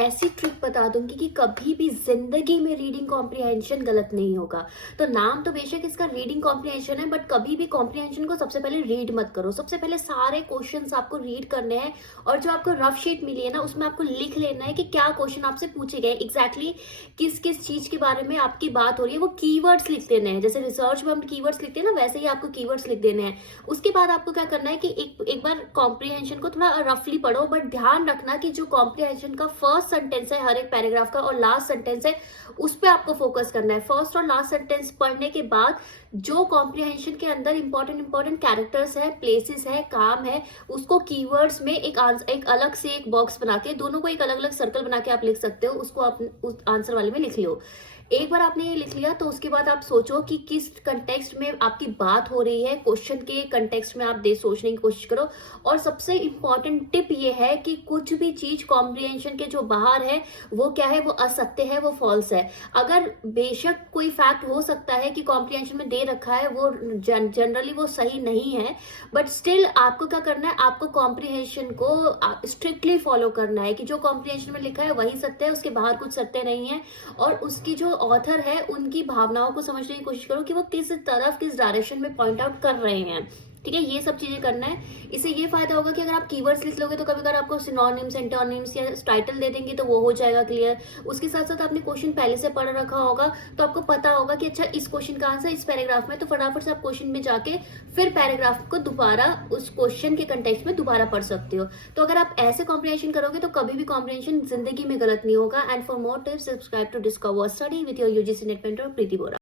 ऐसी ट्रिक बता दूंगी कि कभी भी जिंदगी में रीडिंग कॉम्प्रिहेंशन गलत नहीं होगा। तो नाम तो बेशक इसका रीडिंग कॉम्प्रिहेंशन है, बट कभी भी कॉम्प्रिहेंशन को सबसे पहले रीड मत करो। सबसे पहले सारे क्वेश्चंस आपको रीड करने हैं और जो आपको रफ शीट मिली है ना, उसमें आपको लिख लेना है कि क्या क्वेश्चन आपसे पूछे गए, एग्जैक्टली किस किस चीज के बारे में आपकी बात हो रही है। वो कीवर्ड्स लिख देने हैं, जैसे रिसर्च में हम कीवर्ड्स लिखते हैं ना, वैसे ही आपको कीवर्ड्स लिख देने हैं। उसके बाद आपको क्या करना है कि एक बार कॉम्प्रिहेंशन को थोड़ा रफली पढ़ो, बट ध्यान रखना कि जो कॉम्प्रिहेंशन का फर्स्ट सेंटेंस है हर एक पैराग्राफ का और लास्ट सेंटेंस है, उस पर आपको फोकस करना है। फर्स्ट और लास्ट सेंटेंस पढ़ने के बाद जो कॉम्प्रिहेंशन के अंदर इंपॉर्टेंट कैरेक्टर्स है, प्लेसेस है, काम है, उसको कीवर्ड्स में एक अलग से एक बॉक्स बना के, दोनों को एक अलग अलग सर्कल बना के आप लिख सकते हो, उसको आप उस आंसर वाले में लिख लो। एक बार आपने ये लिख लिया तो उसके बाद आप सोचो कि किस कंटेक्स्ट में आपकी बात हो रही है, क्वेश्चन के कंटेक्स्ट में आप सोचने की कोशिश करो। और सबसे इंपॉर्टेंट टिप ये है कि कुछ भी चीज कॉम्प्रिहेंशन के जो बाहर है वो क्या है, वो असत्य है, वो फॉल्स है। अगर बेशक कोई फैक्ट हो सकता है कि कॉम्प्रिहेंशन में दे रखा है, वो जनरली वो सही नहीं है, बट स्टिल आपको क्या करना है, आपको कॉम्प्रिहेंशन को स्ट्रिक्टली फॉलो करना है कि जो कॉम्प्रिहेंशन में लिखा है वही सत्य है, उसके बाहर कुछ सत्य नहीं है। और उसकी जो ऑथर है उनकी भावनाओं को समझने की कोशिश करो कि वो किस तरफ, किस डायरेक्शन में पॉइंट आउट कर रहे हैं। ठीक है, ये सब चीजें करना है। इससे ये फायदा होगा कि अगर आप कीवर्ड्स लिख लोगे तो कभी कभी आपको सिनोनिम्स, एंटोनिम्स या टाइटल दे देंगे तो वो हो जाएगा क्लियर। उसके साथ साथ आपने क्वेश्चन पहले से पढ़ रखा होगा तो आपको पता होगा कि अच्छा इस क्वेश्चन का आंसर इस पैराग्राफ में, तो फटाफट से आप क्वेश्चन में जाके फिर पैराग्राफ को दोबारा उस क्वेश्चन के कंटेक्स्ट में दोबारा पढ़ सकते हो। तो अगर आप ऐसे कॉम्प्रिहेंशन करोगे तो कभी भी कॉम्प्रिहेंशन जिंदगी में गलत नहीं होगा। And for more tips subscribe to discover study with your UGC NET mentor Preeti Bora.